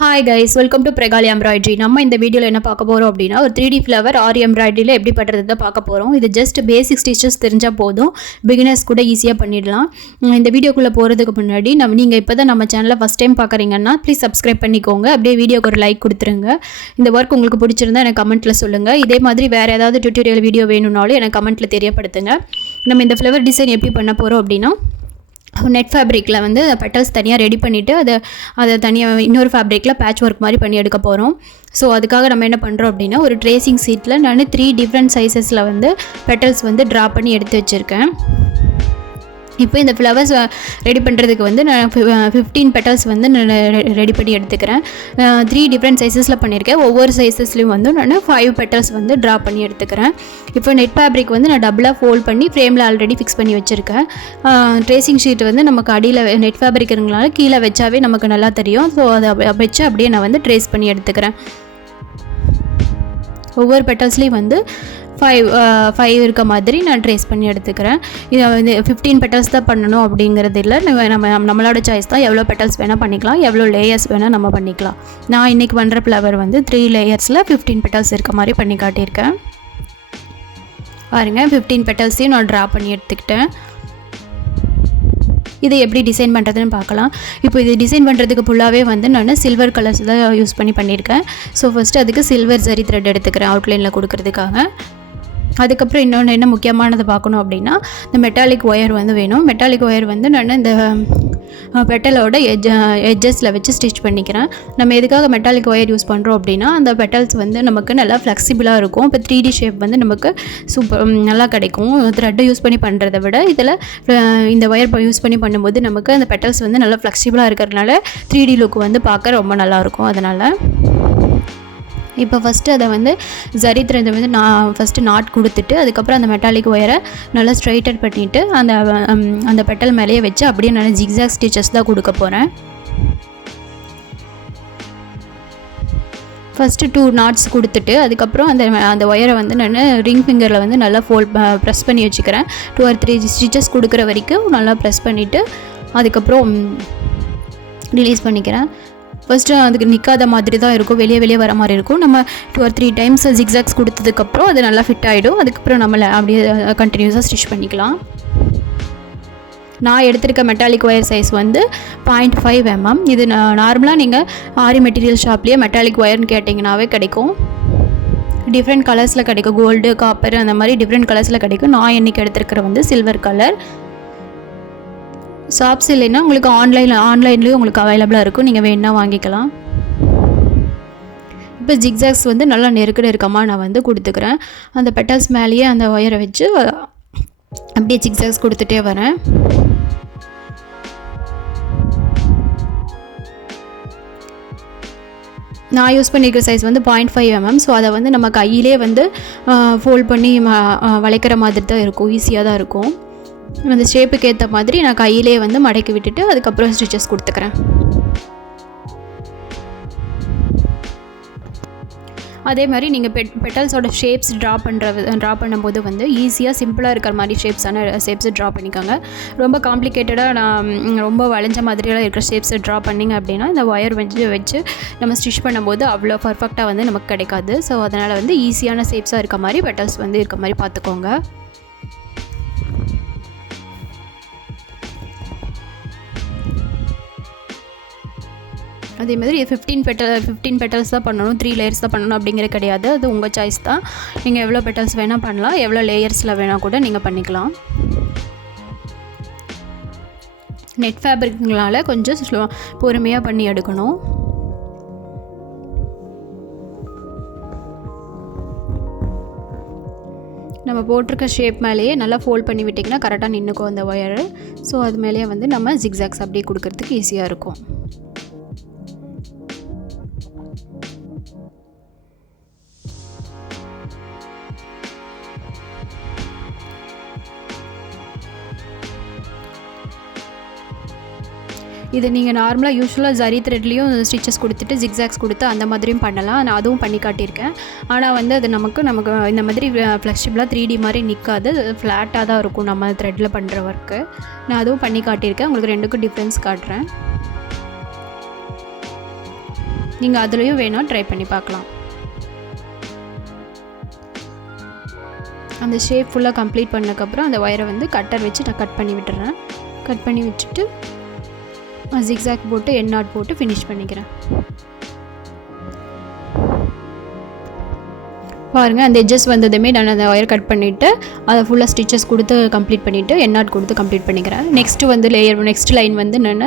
Hi guys, welcome to Prakalaya embroidery. நம்ம இந்த வீடியோல என்ன பார்க்க போறோம் அப்படினா ஒரு 3D flower ஆரி embroideryல எப்படி பண்றதுன்னு பார்க்க போறோம். இது just basic stitches தெரிஞ்சா போதும். beginners கூட ஈஸியா பண்ணிடலாம். இந்த வீடியோக்குள்ள போறதுக்கு முன்னாடி நீங்க இப்போதான் நம்ம சேனலை first time பார்க்கறீங்கன்னா please subscribe பண்ணிக்கோங்க. அப்படியே வீடியோக்கு ஒரு லைக் கொடுத்துருங்க. இந்த work உங்களுக்கு பிடிச்சிருந்தா எனக்கு கமெண்ட்ல சொல்லுங்க. இதே மாதிரி வேற ஏதாவது tutorial வீடியோ வேணும்னாலும் எனக்கு கமெண்ட்ல தெரியப்படுத்துங்க. நம்ம இந்த flower design எப்படி பண்ண போறோம் அப்படினா நெட் ஃபேப்ரிக்கில் வந்து பெட்டல்ஸ் தனியாக ரெடி பண்ணிவிட்டு அதை தனியாக இன்னொரு ஃபேப்ரிக்கில் பேட்ச் ஒர்க் மாதிரி பண்ணி எடுக்க போகிறோம். ஸோ அதுக்காக நம்ம என்ன பண்ணுறோம் அப்படின்னா ஒரு ட்ரேசிங் சீட்டில் நான் 3 டிஃப்ரெண்ட் சைஸஸில் வந்து பெட்டல்ஸ் வந்து ட்ரா பண்ணி எடுத்து வச்சுருக்கேன். இப்போ இந்த ஃப்ளவர்ஸ் ரெடி பண்ணுறதுக்கு வந்து நான் 15 பெட்டல்ஸ் வந்து நான் ரெடி பண்ணி எடுத்துக்கிறேன். 3 டிஃப்ரெண்ட் சைஸஸில் பண்ணியிருக்கேன். ஒவ்வொரு சைஸஸ்லையும் வந்து நான் 5 பெட்டல்ஸ் வந்து ட்ரா பண்ணி எடுத்துக்கிறேன். இப்போ நெட் ஃபேப்ரிக் வந்து நான் டபுளாக ஃபோல்ட் பண்ணி ஃப்ரேமில் ஆல்ரெடி ஃபிக்ஸ் பண்ணி வச்சுருக்கேன். ட்ரேசிங் ஷீட் வந்து நமக்கு அடியில் நெட் ஃபேப்ரிக் இருக்கிறதுனால கீழே வச்சாவே நமக்கு நல்லா தெரியும். ஸோ அதை வச்சு அப்படியே நான் வந்து ட்ரேஸ் பண்ணி எடுத்துக்கிறேன். ஒவ்வொரு பெட்டல்ஸ்லேயும் வந்து 5 இருக்க மாதிரி நான் ட்ரேஸ் பண்ணி எடுத்துக்கிறேன். இதை வந்து 15 பெட்டல்ஸ் தான் பண்ணணும் அப்படிங்கிறது இல்லை. நம்மளோட சாய்ஸ் தான். எவ்வளோ பெட்டல்ஸ் வேணால் பண்ணிக்கலாம், எவ்வளோ லேயர்ஸ் வேணால் நம்ம பண்ணிக்கலாம். நான் இன்றைக்கி பண்ணுற ஃப்ளவர் வந்து 3 லேயர்ஸில் 15 பெட்டல்ஸ் இருக்க மாதிரி பண்ணி காட்டியிருக்கேன். பாருங்கள், 15 பெட்டல்ஸையும் நான் ட்ரா பண்ணி எடுத்துக்கிட்டேன். இதை எப்படி டிசைன் பண்ணுறதுன்னு பார்க்கலாம். இப்போ இது டிசைன் பண்ணுறதுக்கு ஃபுல்லாகவே வந்து நான் சில்வர் கலர்ஸ் தான் யூஸ் பண்ணியிருக்கேன். ஸோ ஃபஸ்ட்டு அதுக்கு சில்வர் ஜரி த்ரெட் எடுத்துக்கிறேன் அவுட்லைனில் கொடுக்கறதுக்காக. அதுக்கப்புறம் இன்னொன்று என்ன முக்கியமானது பார்க்கணும் அப்படின்னா இந்த மெட்டாலிக் ஒயர் வந்து வேணும். மெட்டாலிக் ஒயர் வந்து நான் இந்த பெட்டலோட எட்ஜஸில் வச்சு ஸ்டிச் பண்ணிக்கிறேன். நம்ம எதுக்காக மெட்டாலிக் ஒயர் யூஸ் பண்ணுறோம் அப்படின்னா அந்த பெட்டல்ஸ் வந்து நமக்கு நல்லா ஃப்ளெக்சிபிளாக இருக்கும். இப்போ 3D ஷேப் வந்து நமக்கு நல்லா கிடைக்கும். த்ரெட்டை யூஸ் பண்ணி பண்ணுறதை விட இதில் இந்த ஒயர் யூஸ் பண்ணி பண்ணும்போது நமக்கு அந்த பெட்டல்ஸ் வந்து நல்லா ஃப்ளெக்சிபிளாக இருக்கிறதுனால 3D லுக் வந்து பார்க்க ரொம்ப நல்லாயிருக்கும். அதனால் இப்போ ஃபஸ்ட்டு அதை வந்து ஜரி த்ரெட்டை வந்து நான் ஃபஸ்ட்டு நாட் கொடுத்துட்டு அதுக்கப்புறம் அந்த மெட்டாலிக் ஒயரை நல்லா ஸ்ட்ரைட்டன் பண்ணிவிட்டு அந்த பெட்டல் மேலேயே வச்சு அப்படியே நான் ஜிக்ஸாக் ஸ்டிச்சஸ் தான் கொடுக்க போகிறேன். ஃபஸ்ட்டு 2 நாட்ஸ் கொடுத்துட்டு அதுக்கப்புறம் அந்த ஒயரை வந்து நான் ரிங் ஃபிங்கரில் வந்து நல்லா ப்ரெஸ் பண்ணி வச்சுக்கிறேன். 2 or 3 ஸ்டிச்சஸ் கொடுக்குற வரைக்கும் நல்லா ப்ரெஸ் பண்ணிவிட்டு அதுக்கப்புறம் ரிலீஸ் பண்ணிக்கிறேன். ஃபஸ்ட்டு அதுக்கு நிற்காத மாதிரி தான் இருக்கும், வெளியே வர மாதிரி இருக்கும். நம்ம 2 or 3 டைம்ஸ் ஜிக்ஸாக்ஸ் கொடுத்ததுக்கப்புறம் அது நல்லா ஃபிட் ஆகிடும். அதுக்கப்புறம் நம்மளை அப்படியே கண்டினியூஸாக ஸ்டிச் பண்ணிக்கலாம். நான் எடுத்திருக்க மெட்டாலிக் ஒயர் சைஸ் வந்து 0.5 mm. இது நார்மலாக நீங்கள் ஆரி மெட்டீரியல் ஷாப்லேயே மெட்டாலிக் ஒயர்னு கேட்டிங்கனாவே கிடைக்கும். டிஃப்ரெண்ட் கலர்ஸில் கிடைக்கும். கோல்டு, காப்பர் அந்த மாதிரி டிஃப்ரெண்ட் கலர்ஸில் கிடைக்கும். நான் இன்றைக்கி எடுத்துருக்கிற வந்து சில்வர் கலர். ஷாப்ஸ் இல்லைன்னா உங்களுக்கு ஆன்லைன்லேயும் உங்களுக்கு அவைலபிளாக இருக்கும். நீங்கள் வேணுன்னா வாங்கிக்கலாம். இப்போ ஜிக்ஸாக்ஸ் வந்து நல்லா நெருக்கமாக நான் வந்து கொடுத்துக்கிறேன். அந்த பெட்டல்ஸ் மேலேயே அந்த ஒயரை வச்சு அப்படியே ஜிக்ஸாக்ஸ் கொடுத்துட்டே வரேன். நான் யூஸ் பண்ணியிருக்கிற சைஸ் வந்து 0.5 mm. ஸோ அதை வந்து நம்ம கையிலே வந்து ஃபோல்ட் பண்ணி வளைக்கிற மாதிரி தான் இருக்கும். ஈஸியாக தான் இருக்கும். அந்த ஷேப்புக்கு ஏற்ற மாதிரி நான் கையிலே வந்து மடக்கி விட்டுட்டு அதுக்கப்புறம் ஸ்டிச்சஸ் கொடுத்துக்கிறேன். அதே மாதிரி நீங்கள் பெட்டல்ஸோட ஷேப்ஸ் ட்ரா பண்ணும்போது வந்து ஈஸியாக சிம்பிளாக இருக்கிற மாதிரி ஷேப்ஸை ட்ரா பண்ணிக்கோங்க. ரொம்ப காம்ப்ளிகேட்டடாக ரொம்ப வளைஞ்ச மாதிரியெல்லாம் இருக்கிற ஷேப்ஸை ட்ரா பண்ணிங்க அப்படின்னா இந்த ஒயர் வச்சு நம்ம ஸ்டிச் பண்ணும்போது அவ்வளோ பர்ஃபெக்டாக வந்து நமக்கு கிடைக்காது. ஸோ அதனால் வந்து ஈஸியான ஷேப்ஸாக இருக்க மாதிரி பெட்டல்ஸ் வந்து இருக்க மாதிரி பார்த்துக்கோங்க. அதே மாதிரி 15 பெட்டல்ஸ் தான் பண்ணணும், 3 லேயர்ஸ் தான் பண்ணணும் அப்படிங்கிற கிடையாது. அது உங்கள் சாய்ஸ் தான். நீங்கள் எவ்வளோ பெட்டல்ஸ் வேணால் பண்ணலாம், எவ்வளோ லேயர்ஸில் வேணால் கூட நீங்கள் பண்ணிக்கலாம். நெட் ஃபேப்ரிக்னால கொஞ்சம் பொறுமையாக பண்ணி எடுக்கணும். நம்ம போட்டிருக்க ஷேப் மேலேயே நல்லா ஃபோல்ட் பண்ணி விட்டிங்கன்னா கரெக்டாக நின்றுக்கும் அந்த ஒயரு. ஸோ அது மேலேயே வந்து நம்ம ஜிக்ஸாக்ஸ் அப்படியே கொடுக்கறதுக்கு ஈஸியாக இருக்கும். இது நீங்கள் நார்மலாக யூஸ்வலாக ஜரி த்ரெட்லேயும் ஸ்டிச்சஸ் கொடுத்துட்டு ஜிக்ஸாக்ஸ் கொடுத்து அந்த மாதிரியும் பண்ணலாம். நான் அதுவும் பண்ணி காட்டியிருக்கேன். ஆனால் வந்து அது நமக்கு இந்த மாதிரி ஃப்ளெக்சிபிளாக 3D மாதிரி நிற்காது, ஃப்ளாட்டாக தான் இருக்கும் நம்ம த்ரெட்டில் பண்ணுற ஒர்க்கு. நான் அதுவும் பண்ணி காட்டியிருக்கேன். உங்களுக்கு ரெண்டுக்கும் டிஃப்ரென்ஸ் காட்டுறேன். நீங்கள் அதுலேயும் வேணால் ட்ரை பண்ணி பார்க்கலாம். அந்த ஷேப் ஃபுல்லாக கம்ப்ளீட் பண்ணதுக்கப்புறம் அந்த ஒயரை வந்து கட்டர் வச்சு நான் கட் பண்ணி விட்டுறேன். கட் பண்ணி வச்சுட்டு ஜிக்ஸாக் போட்டு எண்ட் நாட் போட்டு ஃபினிஷ் பண்ணிக்கிறேன். பாருங்கள், அந்த எட்ஜஸ் வந்ததுமே நான் அந்த ஒயர் கட் பண்ணிவிட்டு அதை ஃபுல்லாக ஸ்டிச்சஸ் கொடுத்து கம்ப்ளீட் பண்ணிவிட்டு எண்ட் நாட் கொடுத்து கம்ப்ளீட் பண்ணிக்கிறேன். நெக்ஸ்ட்டு வந்து நெக்ஸ்ட் லைன் வந்து நான்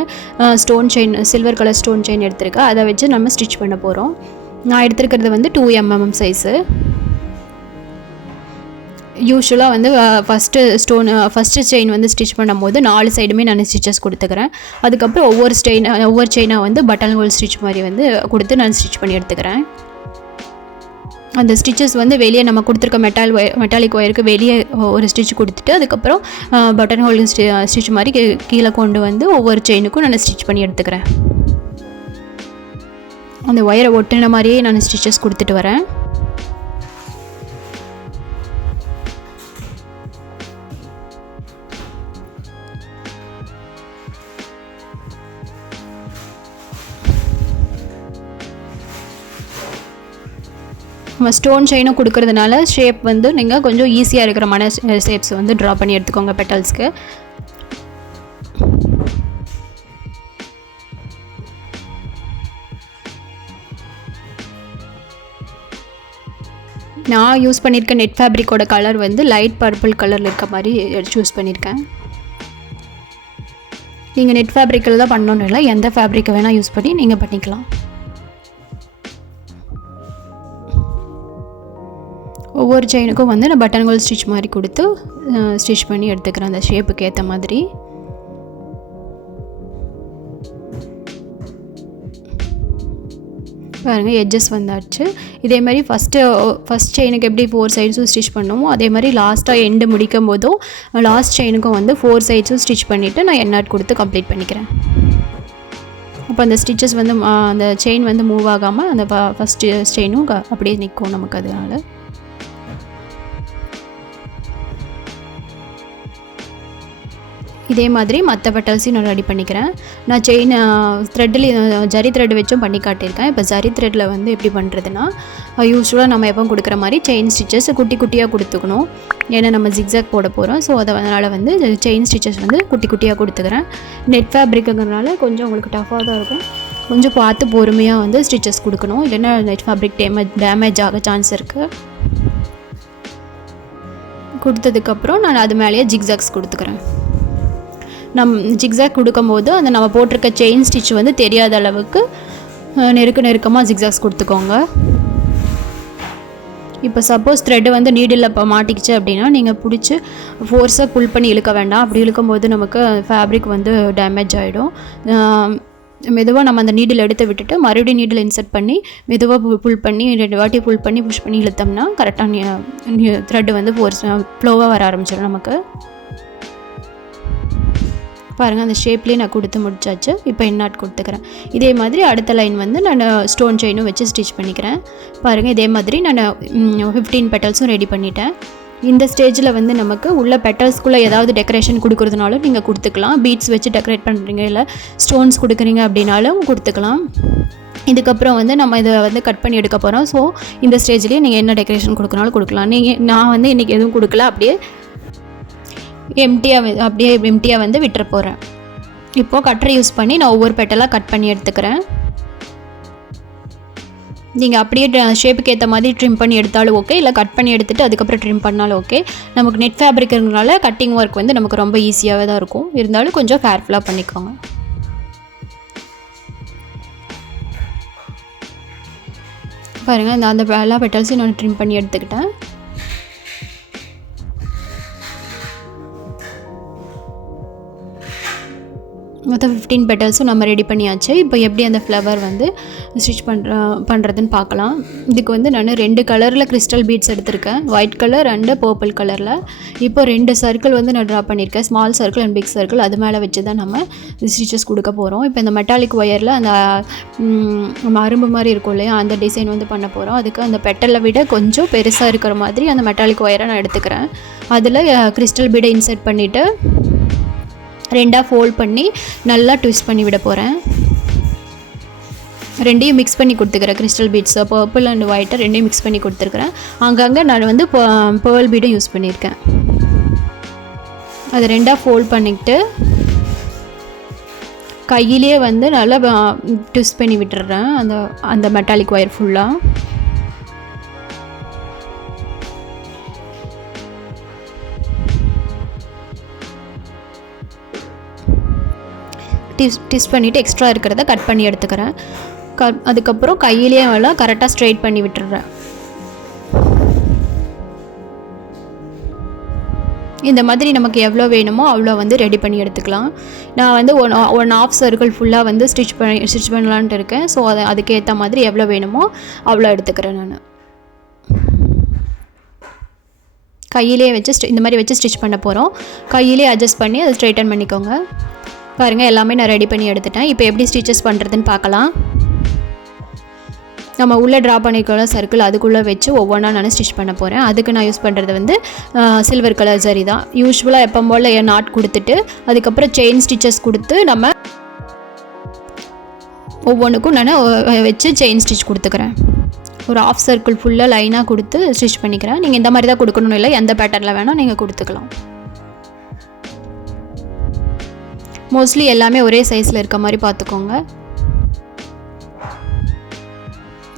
stone chain, silver colour stone chain எடுத்திருக்கேன். அதை வச்சு நம்ம ஸ்டிச் பண்ண போகிறோம். நான் எடுத்துருக்கிறது வந்து 2 mm சைஸு. யூஸ்வலாக வந்து ஃபஸ்ட்டு செயின் வந்து ஸ்டிச் பண்ணும்போது 4 சைடுமே நான் ஸ்டிச்சஸ் கொடுத்துக்கிறேன். அதுக்கப்புறம் ஒவ்வொரு செயினாக வந்து பட்டன் ஹோல் ஸ்டிச் மாதிரி வந்து கொடுத்து நான் ஸ்டிச் பண்ணி எடுத்துக்கிறேன். அந்த ஸ்டிச்சஸ் வந்து வெளியே நம்ம கொடுத்துருக்க மெட்டாலிக் ஒயருக்கு வெளியே ஒரு ஸ்டிச் கொடுத்துட்டு அதுக்கப்புறம் பட்டன் ஹோல் ஸ்டிச் மாதிரி கீழே கொண்டு வந்து ஒவ்வொரு செயினுக்கும் நான் ஸ்டிச் பண்ணி எடுத்துக்கிறேன். அந்த ஒயரை ஒட்டின மாதிரியே நான் ஸ்டிச்சஸ் கொடுத்துட்டு வரேன். நம்ம ஸ்டோன் செயினும் கொடுக்கறதுனால ஷேப் வந்து நீங்கள் கொஞ்சம் ஈஸியாக இருக்கிற ஷேப்ஸ் வந்து ட்ரா பண்ணி எடுத்துக்கோங்க பெட்டல்ஸ்க்கு. நான் யூஸ் பண்ணியிருக்க நெட் ஃபேப்ரிக்கோட கலர் வந்து லைட் பர்பிள் கலரில் இருக்க மாதிரி சூஸ் பண்ணியிருக்கேன். நீங்கள் நெட் ஃபேப்ரிக்கில் தான் பண்ணணும் இல்லை, எந்த ஃபேப்ரிக்கை வேணால் யூஸ் பண்ணி நீங்கள் பண்ணிக்கலாம். ஒவ்வொரு செயினுக்கும் வந்து நான் பட்டன் ஹோல் ஸ்டிச் மாதிரி கொடுத்து ஸ்டிச் பண்ணி எடுத்துக்கிறேன் அந்த ஷேப்புக்கு ஏற்ற மாதிரி. பாருங்கள், எட்ஜஸ் வந்தாச்சு. இதே மாதிரி ஃபஸ்ட் செயினுக்கு எப்படி 4 சைட்ஸும் ஸ்டிச் பண்ணுமோ அதே மாதிரி லாஸ்ட்டாக எண்டு முடிக்கும் போதும் லாஸ்ட் செயினுக்கும் வந்து 4 சைட்ஸும் ஸ்டிச் பண்ணிவிட்டு நான் எண்ட் நாட் கொடுத்து கம்ப்ளீட் பண்ணிக்கிறேன். அப்போ அந்த ஸ்டிச்சஸ் வந்து அந்த செயின் வந்து மூவ் ஆகாமல் அந்த ஃபஸ்ட்டு செயினும் அப்படியே நிற்கும் நமக்கு. அதனால் இதே மாதிரி மற்ற பெட்டல்ஸையும் நான் ரெடி பண்ணிக்கிறேன். நான் செயின் த்ரெட்டில் ஜரி த்ரெட் வச்சும் பண்ணி காட்டியிருக்கேன். இப்போ ஜரி த்ரெட்டில் வந்து எப்படி பண்ணுறதுன்னா, யூஸ்வலாக நம்ம எப்போ கொடுக்குற மாதிரி செயின் ஸ்டிச்சஸ் குட்டி குட்டியாக கொடுத்துக்கணும். ஏன்னா நம்ம ஜிக்ஸாக் போட போகிறோம். ஸோ அதனால் வந்து செயின் ஸ்டிச்சஸ் வந்து குட்டி குட்டியாக கொடுத்துக்கிறேன். நெட் ஃபேப்ரிக்குங்கிறனால கொஞ்சம் உங்களுக்கு டஃப்பாக தான் இருக்கும். கொஞ்சம் பார்த்து பொறுமையாக வந்து ஸ்டிச்சஸ் கொடுக்கணும், இல்லைன்னா நெட் ஃபேப்ரிக் டேமேஜ் ஆக சான்ஸ் இருக்குது. கொடுத்ததுக்கப்புறம் நான் அது மேலேயே ஜிக்ஸாக்ஸ் கொடுத்துக்கிறேன். ஜிக்ஸாக் கொடுக்கும்போது அந்த நம்ம போட்டிருக்க செயின் ஸ்டிச் வந்து தெரியாத அளவுக்கு நெருக்கமாக ஜிக்ஸாக்ஸ் கொடுத்துக்கோங்க. இப்போ சப்போஸ் த்ரெட்டு வந்து நீடில் இப்போ மாட்டிக்கிச்சு அப்படின்னா நீங்கள் பிடிச்சி ஃபோர்ஸாக புல் பண்ணி இழுக்க வேண்டாம். அப்படி இழுக்கும்போது நமக்கு ஃபேப்ரிக் வந்து டேமேஜ் ஆகிடும். மெதுவாக நம்ம அந்த நீடில் எடுத்து விட்டுட்டு மறுபடியும் நீடில் இன்சர்ட் பண்ணி மெதுவாக புல் பண்ணி 2 வாட்டி புல் பண்ணி புஷ் பண்ணி இழுத்தோம்னா கரெக்டாக த்ரெட்டு வந்து ஃப்ளோவாக வர ஆரம்பிச்சிடும் நமக்கு. பாருங்கள், அந்த ஷேப்லேயே நான் கொடுத்து முடிச்சாச்சு. இப்போ எண்ட் நாட் கொடுத்துக்கிறேன். இதே மாதிரி அடுத்த லைன் வந்து நான் ஸ்டோன் செயினும் வச்சு ஸ்டிச் பண்ணிக்கிறேன். பாருங்கள், இதே மாதிரி நான் 15 பெட்டல்ஸும் ரெடி பண்ணிட்டேன். இந்த ஸ்டேஜில் வந்து நமக்கு உள்ள பெட்டல்ஸ்குள்ளே ஏதாவது டெக்கரேஷன் கொடுக்குறதுனாலும் நீங்கள் கொடுத்துக்கலாம். பீட்ஸ் வச்சு டெக்கரேட் பண்ணுறீங்க, இல்லை ஸ்டோன்ஸ் கொடுக்குறீங்க அப்படின்னாலும் கொடுத்துக்கலாம். இதுக்கப்புறம் வந்து நம்ம இதை வந்து கட் பண்ணி எடுக்க போகிறோம். ஸோ இந்த ஸ்டேஜ்லேயே நீங்கள் என்ன டெக்கரேஷன் கொடுக்குறனாலும் கொடுக்கலாம். நான் வந்து இன்றைக்கி எதுவும் கொடுக்கல, அப்படியே எம்டியாக வந்து விட்டுற போகிறேன். இப்போது கட்டரை யூஸ் பண்ணி நான் ஒவ்வொரு பெட்டலாக கட் பண்ணி எடுத்துக்கிறேன். நீங்கள் அப்படியே ஷேப்புக்கு ஏற்ற மாதிரி ட்ரிம் பண்ணி எடுத்தாலும் ஓகே, இல்லை கட் பண்ணி எடுத்துகிட்டு அதுக்கப்புறம் ட்ரிம் பண்ணாலும் ஓகே. நமக்கு நெட் ஃபேப்ரிக்னால கட்டிங் ஒர்க் வந்து நமக்கு ரொம்ப ஈஸியாகவே தான் இருக்கும். இருந்தாலும் கொஞ்சம் கேர்ஃபுல்லாக பண்ணிக்கோங்க. பாருங்கள், அந்த எல்லா பெட்டல்ஸையும் நான் ட்ரிம் பண்ணி எடுத்துக்கிட்டேன். மொத்தம் 15 பெட்டல்ஸும் நம்ம ரெடி பண்ணியாச்சு. இப்போ எப்படி அந்த ஃப்ளவர் வந்து ஸ்டிச் பண்ணுறதுன்னு பார்க்கலாம். இதுக்கு வந்து நான் 2 கலரில் கிறிஸ்டல் பீட்ஸ் எடுத்திருக்கேன், ஒயிட் கலர் அண்டு பர்பிள் கலரில். இப்போ 2 சர்க்கிள் வந்து நான் ட்ரா பண்ணியிருக்கேன், small circle and big circle. அது மேலே வச்சு தான் நம்ம ஸ்டிச்சஸ் கொடுக்க போகிறோம். இப்போ இந்த மெட்டாலிக் ஒயரில் அந்த அரும்பு மாதிரி இருக்கும் இல்லையா, அந்த டிசைன் வந்து பண்ண போகிறோம். அதுக்கு அந்த பெட்டலை விட கொஞ்சம் பெருசாக இருக்கிற மாதிரி அந்த மெட்டாலிக் ஒயரை நான் எடுத்துக்கிறேன். அதில் கிறிஸ்டல் பீடை இன்சர்ட் பண்ணிவிட்டு 2ஆக ஃபோல்ட் பண்ணி நல்லா ட்விஸ்ட் பண்ணி விட போகிறேன். ரெண்டையும் மிக்ஸ் பண்ணி கொடுத்துக்கிறேன். கிறிஸ்டல் பீட்ஸ் பர்பிள் அண்ட் ஒயிட்டை ரெண்டையும் மிக்ஸ் பண்ணி கொடுத்துருக்குறேன். அங்கங்கே நான் வந்து பேர்ல் பீடும் யூஸ் பண்ணியிருக்கேன். அதை ரெண்டாக ஃபோல்ட் பண்ணிக்கிட்டு கையிலே வந்து நல்லா ட்விஸ்ட் பண்ணி விட்டுறேன் அந்த மெட்டாலிக் ஒயர் ஃபுல்லாக. ட்விஸ்ட் பண்ணிவிட்டு எக்ஸ்ட்ரா இருக்கிறத கட் பண்ணி எடுத்துக்கிறேன். அதுக்கப்புறம் கையிலேயே எல்லாம் கரெக்டாக ஸ்ட்ரைட் பண்ணி விட்டுறேன். இந்த மாதிரி நமக்கு எவ்வளோ வேணுமோ அவ்வளோ வந்து ரெடி பண்ணி எடுத்துக்கலாம். நான் வந்து ஒன் ஆஃப் சர்க்கிள் ஃபுல்லாக வந்து ஸ்டிச் பண்ணலான்ட்டு இருக்கேன். ஸோ அதுக்கேற்ற மாதிரி எவ்வளோ வேணுமோ அவ்வளோ எடுத்துக்கிறேன். நான் கையிலே வச்சு இந்த மாதிரி வச்சு ஸ்டிச் பண்ண போகிறோம். கையிலே அட்ஜஸ்ட் பண்ணி அதை ஸ்ட்ரைட்டன் பண்ணிக்கோங்க. பாருங்கள், எல்லாமே நான் ரெடி பண்ணி எடுத்துட்டேன். இப்போ எப்படி ஸ்டிச்சஸ் பண்ணுறதுன்னு பார்க்கலாம். நம்ம உள்ளே ட்ரா பண்ணிக்கலாம் சர்க்கிள், அதுக்குள்ளே வச்சு ஒவ்வொன்றா நான் ஸ்டிச் பண்ண போகிறேன். அதுக்கு நான் யூஸ் பண்ணுறது வந்து சில்வர் கலர் ஜரி தான். யூஸ்வலாக எப்போ போல் நாட் கொடுத்துட்டு அதுக்கப்புறம் செயின் ஸ்டிச்சஸ் கொடுத்து நம்ம ஒவ்வொன்றுக்கும் நான் வச்சு செயின் ஸ்டிச் கொடுத்துக்கிறேன். ஒரு ஆஃப் சர்க்கிள் ஃபுல்லாக லைனாக கொடுத்து ஸ்டிச் பண்ணிக்கிறேன். நீங்கள் இந்த மாதிரி தான் கொடுக்கணும் இல்லை, எந்த பேட்டர்னில் வேணால் நீங்கள் கொடுத்துக்கலாம். மோஸ்ட்லி எல்லாமே ஒரே சைஸில் இருக்க மாதிரி பார்த்துக்கோங்க.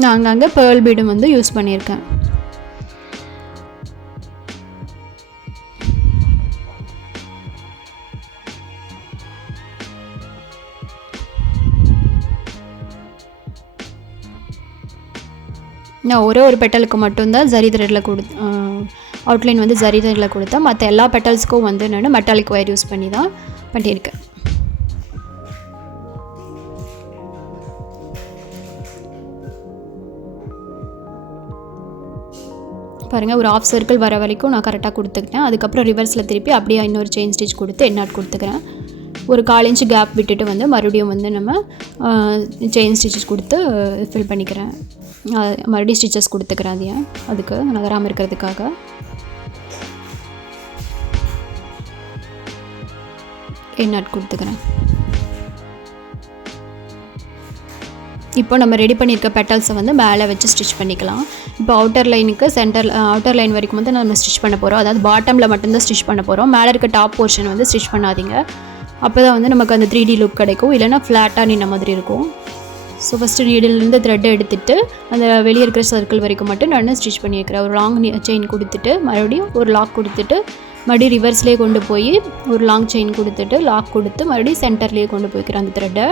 நான் அங்கங்கே பேர்ல் பீடும் வந்து யூஸ் பண்ணியிருக்கேன். நான் ஒரு பெட்டலுக்கு மட்டும்தான் ஜரி த்ரெட்டில் அவுட்லைன் வந்து ஜரி த்ரெட்டில் கொடுத்தேன். மற்ற எல்லா பெட்டல்ஸ்க்கும் வந்து நான் மெட்டாலிக் ஒயர் யூஸ் பண்ணி தான் பண்ணியிருக்கேன். பாருங்கள், ஒரு ஆஃப் சர்க்கிள் வர வரைக்கும் நான் கரெக்டாக கொடுத்துக்கிட்டேன். அதுக்கப்புறம் ரிவர்ஸில் திருப்பி அப்படியே இன்னொரு செயின் ஸ்டிச் கொடுத்து எண்ணாட் கொடுத்துக்கிறேன். ஒரு 1/4 இன்ச்சு கேப் விட்டுட்டு வந்து மறுபடியும் வந்து நம்ம செயின் ஸ்டிச்சஸ் கொடுத்து ஃபில் பண்ணிக்கிறேன். மறுபடியும் ஸ்டிச்சஸ் கொடுத்துக்கிறேன். அது ஏன் அதுக்கு நகராமல் இருக்கிறதுக்காக. எண்ணாட் கொடுத்துக்கிறேன். இப்போ நம்ம ரெடி பண்ணியிருக்க பெட்டல்ஸை வந்து மேலே வச்சு ஸ்டிச் பண்ணிக்கலாம். இப்போ அவுட்டர் லைனுக்கு அவுட்டர் லைன் வரைக்கும் வந்து நம்ம ஸ்டிச் பண்ண போகிறோம். அதாவது பாட்டமில் மட்டும்தான் ஸ்டிச் பண்ண போகிறோம். மேலே இருக்க டாப் போர்ஷன் வந்து ஸ்டிச் பண்ணாதீங்க. அப்போ தான் வந்து நமக்கு அந்த 3D லுக் கிடைக்கும். இல்லைனா ஃப்ளாட்டாக நின்ன மாதிரி இருக்கும். ஸோ ஃபஸ்ட்டு நீடிலேருந்து த்ரெட்டை எடுத்துகிட்டு அந்த வெளியே இருக்கிற சர்க்கிள் வரைக்கும் மட்டும் நான் ஸ்டிச் பண்ணி வைக்கிறேன். ஒரு லாங் செயின் கொடுத்துட்டு மறுபடியும் ஒரு லாக் கொடுத்துட்டு மறுபடியும் ரிவர்ஸ்லேயே கொண்டு போய் ஒரு லாங் செயின் கொடுத்துட்டு லாக் கொடுத்து மறுபடியும் சென்டர்லேயே கொண்டு போய்க்கிறேன் அந்த த்ரெட்டை.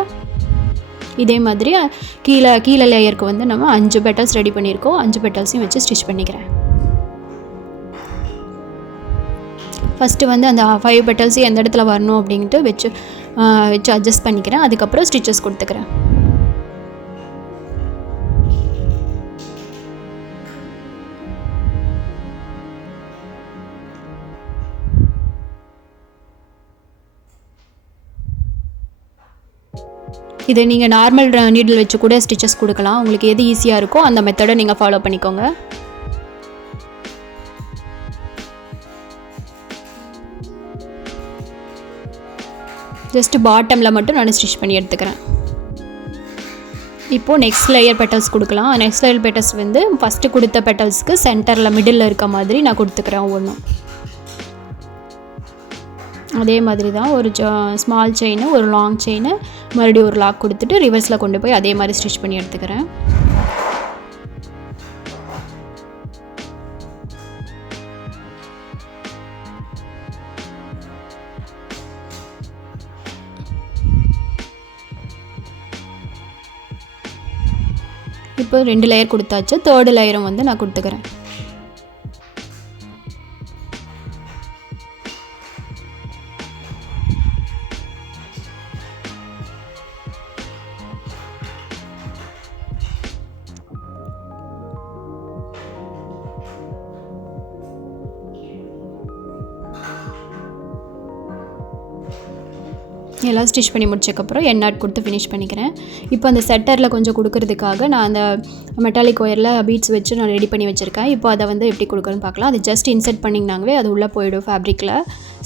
இதே மாதிரி கீழே லேயருக்கு வந்து நம்ம 5 பெட்டல்ஸ் ரெடி பண்ணியிருக்கோம். 5 பெட்டல்ஸையும் வச்சு ஸ்டிச் பண்ணிக்கிறேன். ஃபஸ்ட்டு வந்து அந்த 5 பெட்டல்ஸையும் எந்த இடத்துல வரணும் அப்படின்ட்டு வச்சு அட்ஜஸ்ட் பண்ணிக்கிறேன். அதுக்கப்புறம் ஸ்டிச்சஸ் கொடுத்துக்கிறேன். இதை நீங்கள் நார்மல் நீடில் வச்சு கூட ஸ்டிச்சஸ் கொடுக்கலாம். உங்களுக்கு எது ஈஸியாக இருக்கோ அந்த மெத்தடை நீங்கள் ஃபாலோ பண்ணிக்கோங்க. ஜஸ்ட் பாட்டமில் மட்டும் நான் ஸ்டிச் பண்ணி எடுத்துக்கிறேன். இப்போது நெக்ஸ்ட் லேயர் பெட்டல்ஸ் கொடுக்கலாம். நெக்ஸ்ட் லேயர் பெட்டல்ஸ் வந்து ஃபஸ்ட்டு கொடுத்த பெட்டல்ஸ்க்கு சென்டரில் மிடில் இருக்க மாதிரி நான் கொடுத்துக்கிறேன். ஒவ்வொன்றும் அதே மாதிரி தான். ஒரு ஸ்மால் செயின், ஒரு லாங் செயின், மறுபடியும் ஒரு லாக் கொடுத்துட்டு ரிவர்ஸில் கொண்டு போய் அதே மாதிரி ஸ்டிச் பண்ணி எடுத்துக்கிறேன். இப்போ 2 லேயர் கொடுத்தாச்சு. 3rd லேயரும் வந்து நான் கொடுத்துக்கிறேன். எல்லாம் ஸ்டிச் பண்ணி முடிச்சக்கப்புறம் எண்ணாட் கொடுத்து ஃபினிஷ் பண்ணிக்கிறேன். இப்போ அந்த செட்டரில் கொஞ்சம் கொடுக்கறதுக்காக நான் அந்த மெட்டாலிக் ஒயரில் பீட்ஸ் வச்சு நான் ரெடி பண்ணி வச்சுருக்கேன். இப்போ அதை வந்து எப்படி கொடுக்குறேன்னு பார்க்கலாம். அது ஜஸ்ட் இன்செர்ட் பண்ணிங்கனாவே அது உள்ளே போயிடும் ஃபேப்ரிக்கில்.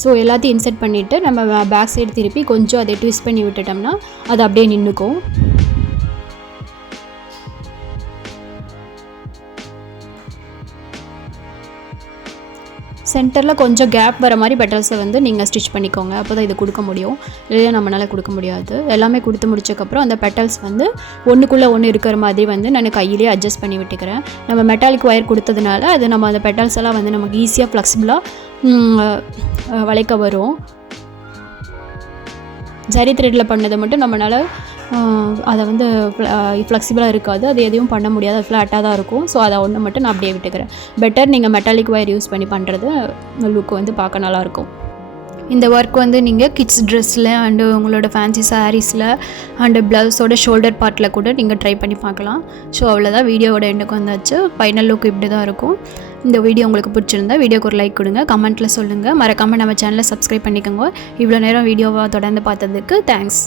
ஸோ எல்லாத்தையும் இன்செர்ட் பண்ணிவிட்டு நம்ம பேக் சைடு திருப்பி கொஞ்சம் அதை ட்விஸ்ட் பண்ணி விட்டுட்டோம்னா அது அப்படியே நின்றுக்கும். சென்டரில் கொஞ்சம் கேப் வர மாதிரி பெட்டல்ஸை வந்து நீங்கள் ஸ்டிச் பண்ணிக்கோங்க. அப்போ தான் இது கொடுக்க முடியும், இல்லையா நம்மளால் கொடுக்க முடியாது. எல்லாமே கொடுத்து முடிச்சக்கப்புறம் அந்த பெட்டல்ஸ் வந்து ஒன்றுக்குள்ளே ஒன்று இருக்கிற மாதிரி வந்து நான் கையிலேயே அட்ஜஸ்ட் பண்ணி விட்டுக்கிறேன். நம்ம மெட்டாலிக் ஒயர் கொடுத்ததுனால அது நம்ம அந்த பெட்டல்ஸ் எல்லாம் வந்து நமக்கு ஈஸியாக ஃப்ளெக்சிபிளாக வளைக்க வரும். ஜரி த்ரெட்டில் பண்ணதை மட்டும் நம்மளால் அதை வந்து ஃப்ளெக்சிபிளாக இருக்காது, அது எதையும் பண்ண முடியாது, அது ஃப்ளாட்டாக தான் இருக்கும். ஸோ அதை ஒன்று மட்டும் நான் அப்படியே விட்டுக்கிறேன். பெட்டர் நீங்கள் மெட்டாலிக் ஒயர் யூஸ் பண்ணி பண்ணுறது லுக் வந்து பார்க்க நல்லாயிருக்கும். இந்த ஒர்க் வந்து நீங்கள் கிட்ஸ் ட்ரெஸ்ஸில் அண்டு உங்களோட ஃபேன்சி சாரீஸில் அண்டு ப்ளவுஸோட ஷோல்டர் பார்ட்டில் கூட நீங்கள் ட்ரை பண்ணி பார்க்கலாம். ஸோ அவ்வளோதான், வீடியோவோட எண்டுக்கு வந்தாச்சு. ஃபைனல் லுக் இப்படி தான் இருக்கும். இந்த வீடியோ உங்களுக்கு பிடிச்சிருந்தா வீடியோக்கு ஒரு லைக் கொடுங்க, கமெண்ட்டில் சொல்லுங்கள். மறக்காமல் நம்ம சேனலை சப்ஸ்கிரைப் பண்ணிக்கோங்க. இவ்வளோ நேரம் வீடியோவை தொடர்ந்து பார்த்ததுக்கு தேங்க்ஸ்.